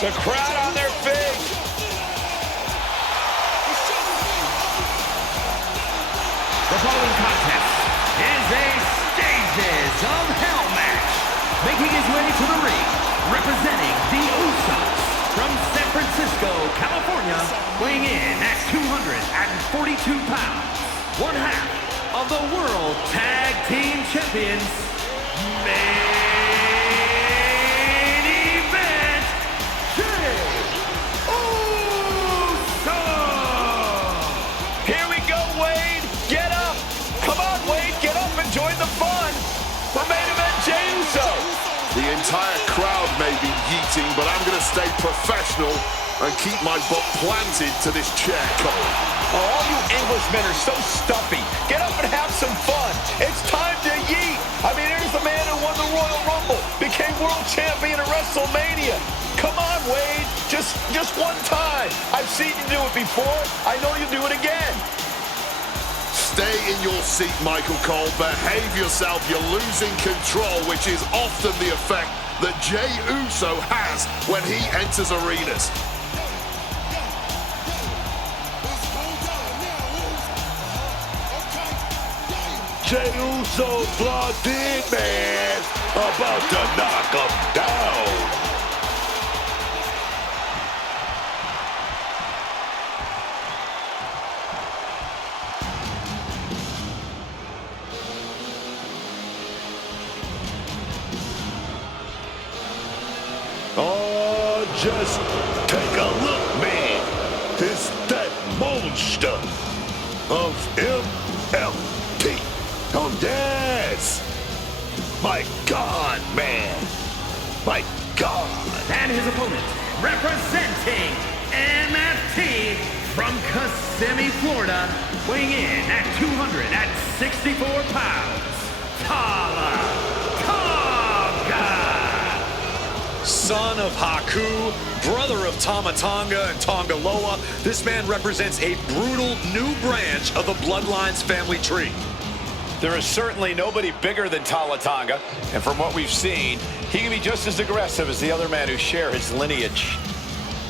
The crowd on their feet. The following contest is a Stages of Hell match. Making his way to the ring, representing the Usos from San Francisco, California, weighing in at 242 pounds, one half of the World Tag Team Champions, main event, Jey Uso! Here we go, Wade. Get up. Come on, Wade. Get up and join the fun. For main event, Jey Uso. The entire crowd may be yeeting, but I'm going to stay professional and keep my butt planted to this chair, Cole. Oh, all you Englishmen are so stuffy. Get up and have some fun. It's time to yeet. I mean, here's the man who won the Royal Rumble, became world champion at WrestleMania. Come on, Wade. Just one time. I've seen you do it before. I know you'll do it again. Stay in your seat, Michael Cole. Behave yourself. You're losing control, which is often the effect that Jey Uso has when he enters arenas. Jey Uso plugged in, man. About to knock him down. Oh, just take a look, man. It's that monster of MLT. Oh, yes. My God, man. My God. And his opponent, representing MFT from Kissimmee, Florida, weighing in at 264 pounds, Talla Tonga. Son of Haku, brother of Talla Tonga and Tongaloa, this man represents a brutal new branch of the Bloodlines family tree. There is certainly nobody bigger than Talla Tonga, and from what we've seen, he can be just as aggressive as the other men who share his lineage.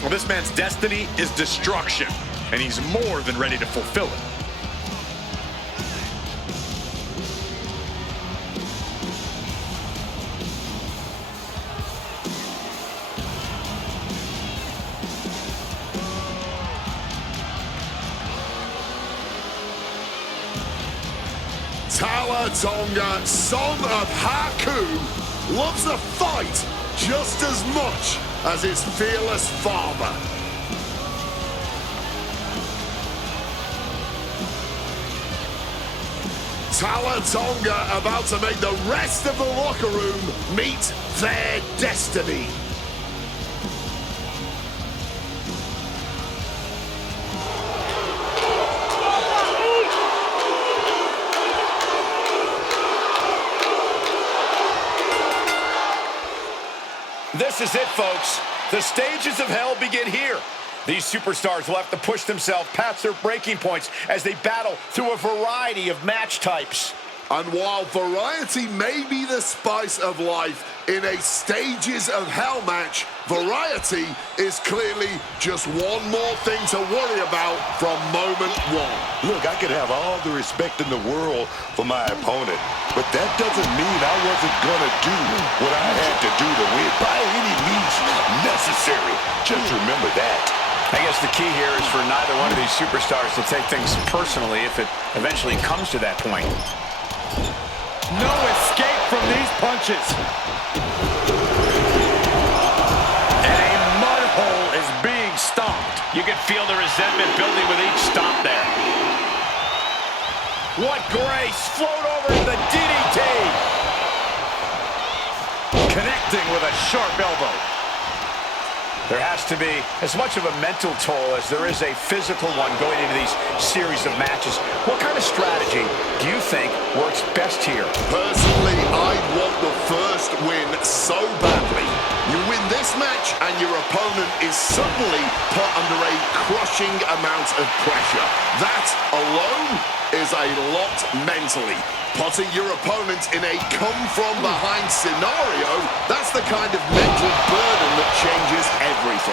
Well, this man's destiny is destruction, and he's more than ready to fulfill it. Talla Tonga, son of Haku, loves a fight just as much as his fearless father. Talla Tonga about to make the rest of the locker room meet their destiny. This is it, folks. The stages of hell begin here. These superstars will have to push themselves past their breaking points as they battle through a variety of match types. And while variety may be the spice of life in a stages of hell match, variety is clearly just one more thing to worry about from moment one. Look, I could have all the respect in the world for my opponent, but that doesn't mean I wasn't gonna do what I had to do to win by any means necessary. Just remember that. I guess the key here is for neither one of these superstars to take things personally if it eventually comes to that point. No escape from these punches. And a mud hole is being stomped. You can feel the resentment building with each stomp there. What grace! Float over to the DDT. Connecting with a sharp elbow. There has to be as much of a mental toll as there is a physical one going into these series of matches. What kind of strategy do you think works best here? Personally, I want the first win so badly. You win this match and your opponent is suddenly put under a crushing amount of pressure. That alone is a lot mentally. Putting your opponent in a come-from-behind scenario, that's the kind of mental burden that changes everything.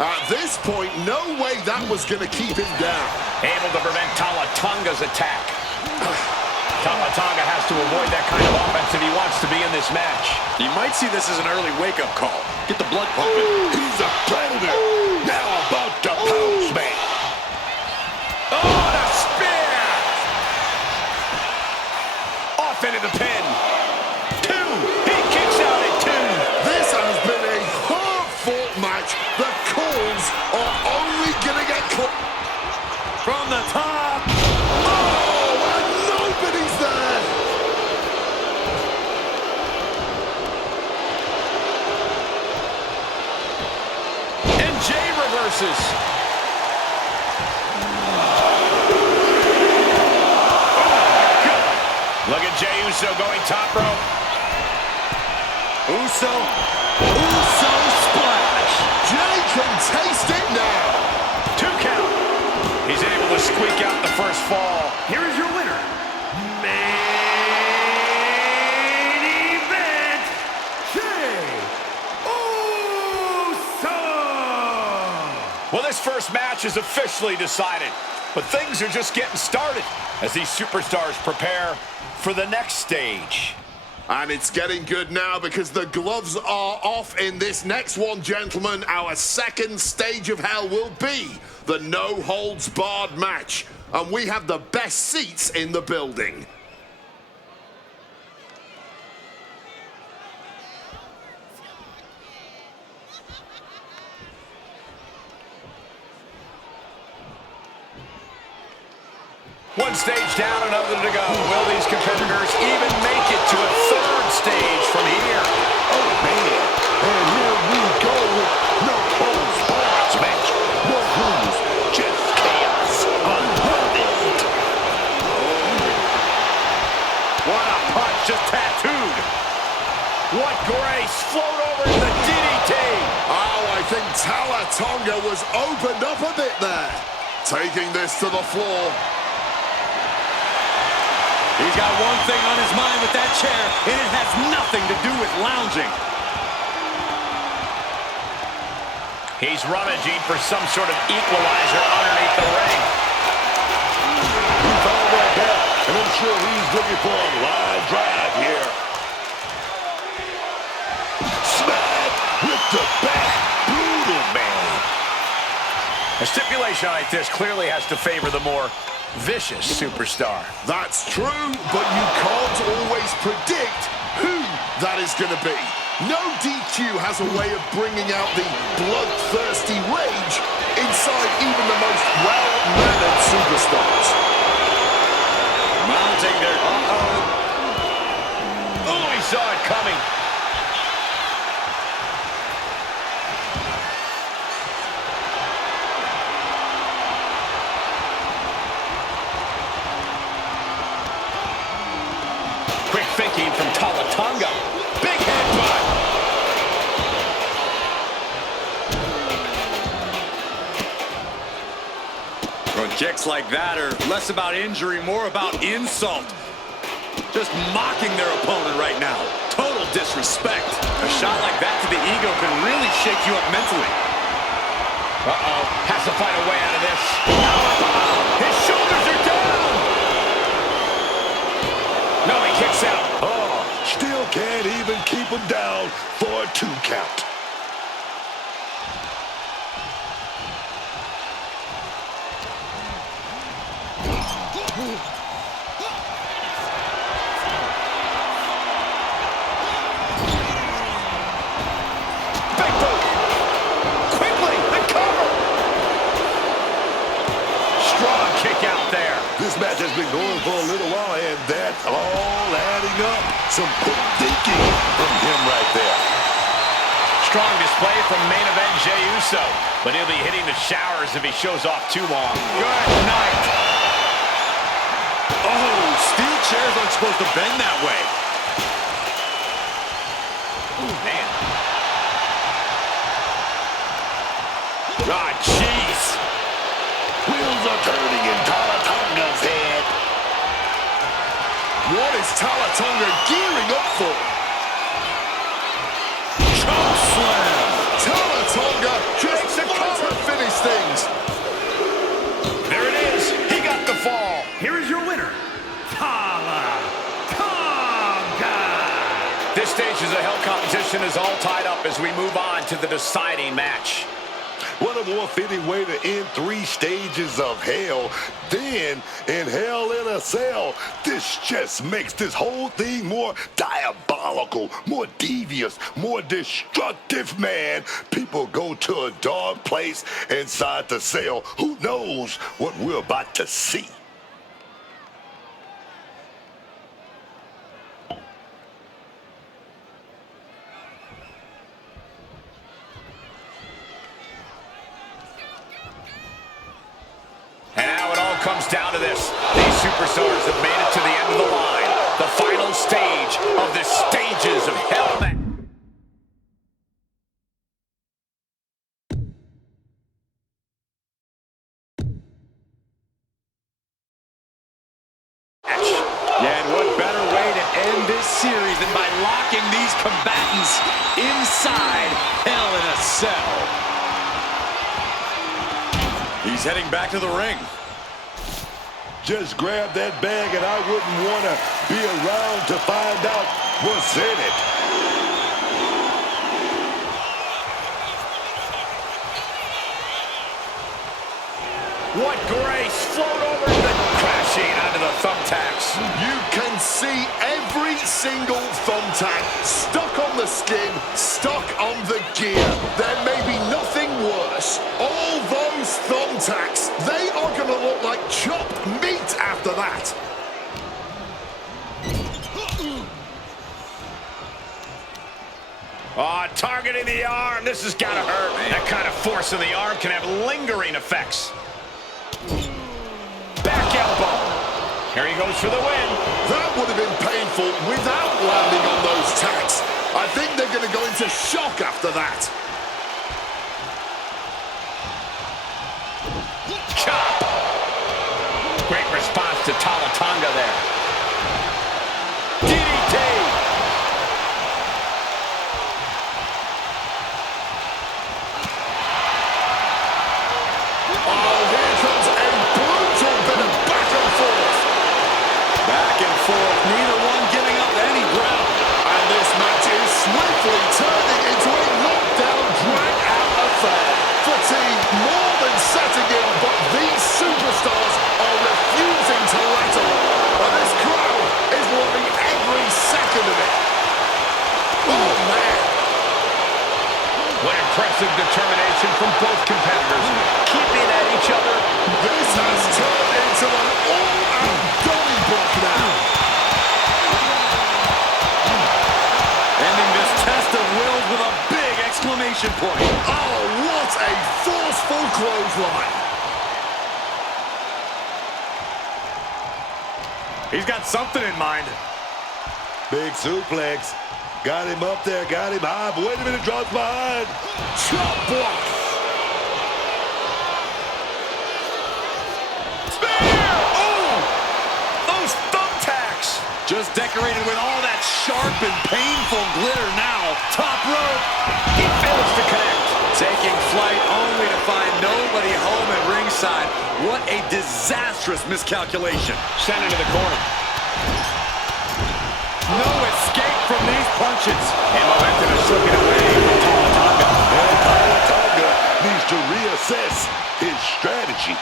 At this point, no way that was going to keep him down. Able to prevent Talla Tonga's attack. Talla Tonga has to avoid that kind of offense if he wants to be in this match. You might see this as an early wake-up call. Get the blood pumping. He's a predator. Now about to pounce me. Oh, the spear! Off into the pin. 2. He kicks out at 2. This has been a hard-fought match. The calls are only going to get close. From the top. Oh, and nobody's there. And Jey reverses. Look at Jey Uso going top rope. Uso splash. Jey can taste it now. 2 count. He's able to squeak out the first fall. Here is your winner, main event, Jey Uso. Well, this first match is officially decided, but things are just getting started as these superstars prepare for the next stage. And it's getting good now because the gloves are off in this next one, gentlemen. Our second stage of hell will be the no-holds-barred match. And we have the best seats in the building. One stage down, another to go. Will these competitors even make it to a third stage from here? Oh, man. And here we go with no holds barred match. No rules, just chaos. Unlimited. What a punch, just tattooed. What grace! Float over to the DDT! Oh, I think Talla Tonga was opened up a bit there. Taking this to the floor. He's got one thing on his mind with that chair, and it has nothing to do with lounging. He's rummaging for some sort of equalizer underneath the ring. He found that belt, and I'm sure he's looking for a line drive here. Smack with the back. Brutal, man. A stipulation like this clearly has to favor the more vicious superstar. That's true, but you can't always predict who that is going to be. No DQ has a way of bringing out the bloodthirsty rage inside even the most well-mannered superstars. Mounting their... Oh, he saw it coming. Quick thinking from Talla Tonga. Big headbutt. Well, kicks like that are less about injury, more about insult. Just mocking their opponent right now. Total disrespect. A shot like that to the ego can really shake you up mentally. Uh-oh. Has to find a way out of this. His shoulders are down. No, he kicks out. Oh, still can't even keep him down for a 2 count. Big boot. Quickly, the cover. Strong kick out there. This match has been going for a little while, and that's all adding up. Some quick thinking from him right there. Strong display from main event Jey Uso, but he'll be hitting the showers if he shows off too long. Good night. Oh, steel chairs aren't supposed to bend that way. Ooh, man. Ah, jeez. Wheels are turning in Talla Tonga's head. What is Talla Tonga gearing up for? Choke slam. Talla Tonga just Makes a cover. is all tied up as we move on to the deciding match. What a more fitting way to end 3 stages of hell than in Hell in a Cell. This just makes this whole thing more diabolical, more devious, more destructive, man. People go to a dark place inside the cell. Who knows what we're about to see? And now it all comes down to this. These superstars have made it to the end of the line. The final stage of the stages of hell match. Yeah, and what better way to end this series than by locking these combatants inside Hell in a Cell. He's heading back to the ring. Just grab that bag and I wouldn't want to be around to find out what's in it. What grace! Float over the crashing onto the thumbtacks. You can see every single thumbtack stuck on the skin, stuck on the gear. There may be nothing worse. All those thumbtacks, they are going to look like chopped meat after that. Oh, targeting the arm. This has got to hurt. That kind of force in the arm can have lingering effects. Back elbow. Here he goes for the win. That would have been painful without landing on those tacks. I think they're going to go into shock after that. Chop. Great response to Talla Tonga there. DDT. Oh, here comes a brutal bit of back and forth. Back and forth, neither one giving up any ground. And this match is swiftly turning into a knockdown, drag-out affair. Fatigue more than setting in, but these superstars are refusing to let up. And this crowd is loving every second of it. Oh, man. What impressive determination from both competitors, keeping at each other. This has turned into an all-out Donnybrook now. Ending this test of wills with a big exclamation point. Oh, what a forceful clothesline. He's got something in mind. Big suplex. Got him up there, got him high. But wait a minute, drops behind. Chop block. Spear! Oh! Those thumbtacks! Just decorated with all that sharp and painful glitter now. Top rope. He fails to connect. Taking flight only to find nobody home at ringside. What a disastrous miscalculation. Sent into the corner. No escape from these punches. And momentum is slipping away from Talla Tonga. And Talla Tonga needs to reassess his strategy.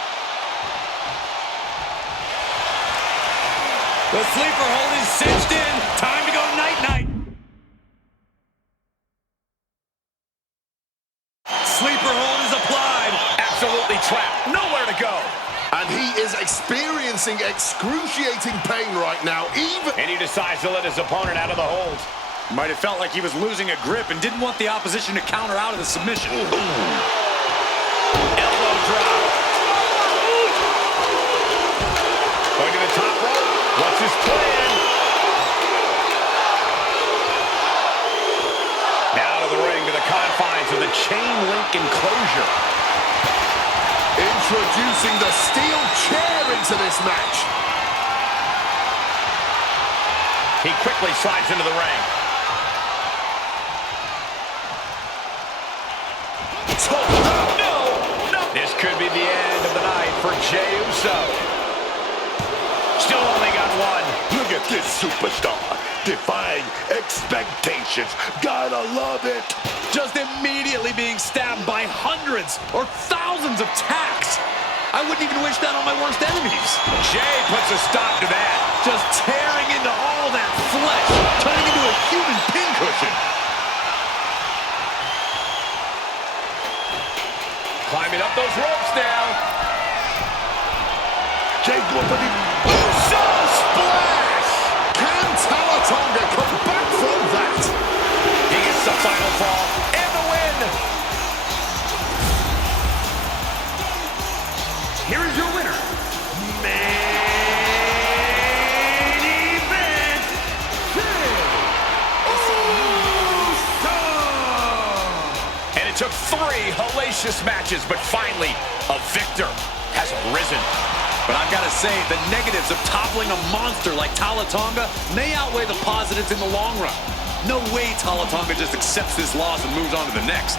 The sleeper hold is cinched in. Time to go night-night. Sleeper hold is applied. Absolutely trapped. Nowhere to go. And he is experiencing excruciating pain right now, And he decides to let his opponent out of the hold. Might have felt like he was losing a grip and didn't want the opposition to counter out of the submission. Elbow drop. Going to the top rope. What's his plan? Now to the ring, to the confines of the chain link enclosure. introducing the steel chair into this match. He quickly slides into the ring. No! This could be the end of the night for Jey Uso. Still only got one. Look at this superstar. defying expectations. Gotta love it. Just immediately being stabbed by hundreds or thousands of tacks. I wouldn't even wish that on my worst enemies. Jey puts a stop to that. Just tearing into all that flesh, turning into a human pincushion. Climbing up those ropes now. Jey going for the Uso splash! Can Talla Tonga come back from that? He gets the final fall and the win. Here is your winner, main event, Jey Uso! And it took 3 hellacious matches, but finally, a victor has risen. But I've got to say, the negatives of toppling a monster like Talla Tonga may outweigh the positives in the long run. No way Talla Tonga just accepts this loss and moves on to the next.